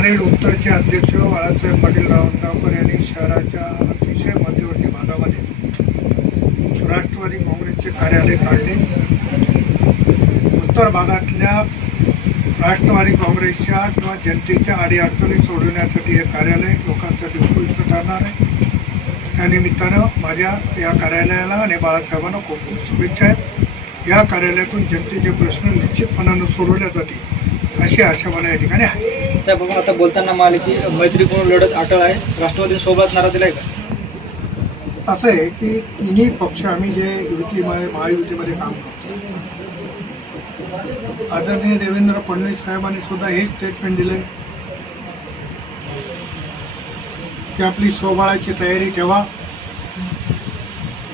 आणि उत्तरचे अध्यक्ष बाळासाहेब पाटील रावणगावकर यांनी शहराच्या अतिशय मध्यवर्ती भागामध्ये राष्ट्रवादी काँग्रेसचे कार्यालय काढले. उत्तर भागातल्या राष्ट्रवादी काँग्रेसच्या किंवा जनतेच्या अडीअडचणी सोडवण्यासाठी हे कार्यालय लोकांसाठी उपयुक्त ठरणार आहे. त्यानिमित्तानं माझ्या या कार्यालयाला आणि बाळासाहेबांना खूप खूप शुभेच्छा आहेत. या कार्यालयातून जनतेचे प्रश्न निश्चितपणानं सोडवल्या जातील. अशी आशा मला या ठिकाणी. आहे साहेब आपण आता बोलताना म्हणाले की मैत्रीपूर्ण लढत अटळ आहे. राष्ट्रवादीसोबत नारा दिलाय का? असं आहे की तिन्ही पक्ष आम्ही जे युतीमध्ये महायुतीमध्ये काम करतो आदरणीय देवेंद्र फडणवीस साहेबांनी सुद्धा हे स्टेटमेंट दिलंय की आपली सोबळाची तयारी ठेवा.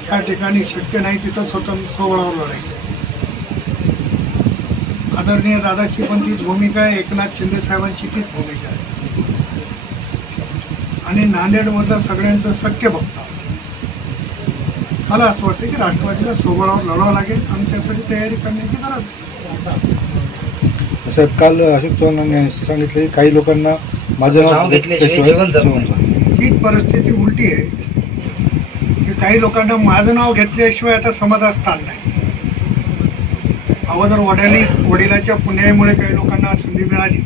ज्या ठिकाणी शक्य नाही तिथं स्वतंत्र सोबळावर लढायचं. आदरणीय दादाची पण तीच भूमिका आहे. एकनाथ शिंदे साहेबांची तीच भूमिका आहे. आणि नांदेडमधलं सगळ्यांचं सत्य बघता मला असं वाटतं की राष्ट्रवादीला सोबळावर लढावं लागेल आणि त्यासाठी तयारी करण्याची गरज आहे. साहेब काल अशोक चव्हाण यांनी सांगितलं की काही लोकांना माझं. हीच परिस्थिती उलटी आहे. की काही लोकांना माझं नाव घेतल्याशिवाय आता समाजात स्थान नाही. अगोदर वडिली वडिलाच्या पुण्यामुळे काही लोकांना संधी मिळाली.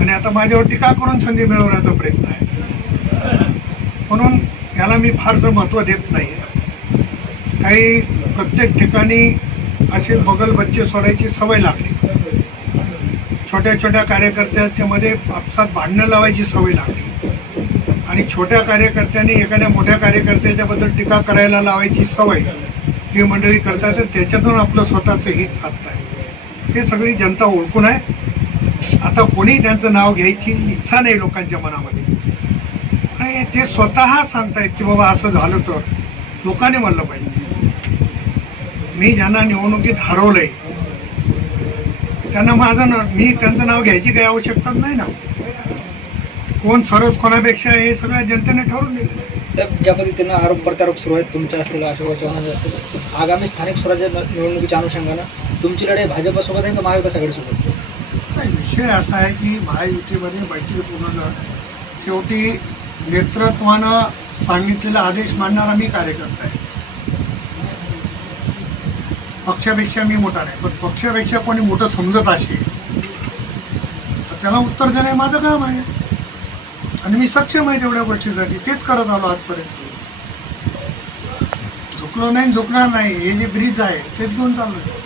आणि आता माझ्यावर टीका करून संधी मिळवण्याचा प्रयत्न आहे? म्हणून याला मी फारसं महत्त्व देत नाही आहे काही प्रत्येक ठिकाणी असे बगल बच्चे सोडायची सवय लागली. छोट्या छोट्या कार्यकर्त्यांच्या मध्ये आपसात भांडणं लावायची सवय लागली. आणि छोट्या कार्यकर्त्यांनी एखाद्या मोठ्या कार्यकर्त्याच्याबद्दल टीका करायला लावायची सवय ही मंडळी करतात तर त्याच्यातून आपलं स्वतःचं हित साधत आहे हे सगळी जनता ओळखून आहे. आता कोणी त्यांचं नाव घ्यायची इच्छा नाही लोकांच्या मनामध्ये. आणि ते स्वतः सांगतायत की बाबा असं झालं तर लोकांनी म्हणलं पाहिजे. मी ज्यांना निवडणुकीत हरवलंय त्यांना माझं मी त्यांचं नाव घ्यायची काही आवश्यकताच नाही ना. कोण सरस कोणापेक्षा हे सगळ्या जनतेने ठरवून दिलेलं आहे. ज्या पद्धतीनं आरोप प्रत्यारोप सुरू आहेत तुमच्या असतील अशोक चव्हाण असतील आगामी स्थानिक स्वराज्य निवडणुकीच्या अनुषंगानं तुमची लढाई भाजपसोबत आहे का महाविकास आघाडीसोबत? नाही विषय असा आहे की महायुतीमध्ये मैत्रीपूर्ण लढ शेवटी नेतृत्वानं सांगितलेला आदेश मानणारा मी कार्यकर्ता आहे. पक्षापेक्षा मी मोठा नाही पण पक्षापेक्षा कोणी मोठं समजत असेल तर त्याला उत्तर देणं माझं काम आहे. आणि मी सक्षम आहे तेवढ्या गोष्टीसाठी तेच करत आलो आजपर्यंत. क्लोनाईन झुकणार नाही. हे जे ब्रिज आहे तेच घेऊन चालू आहे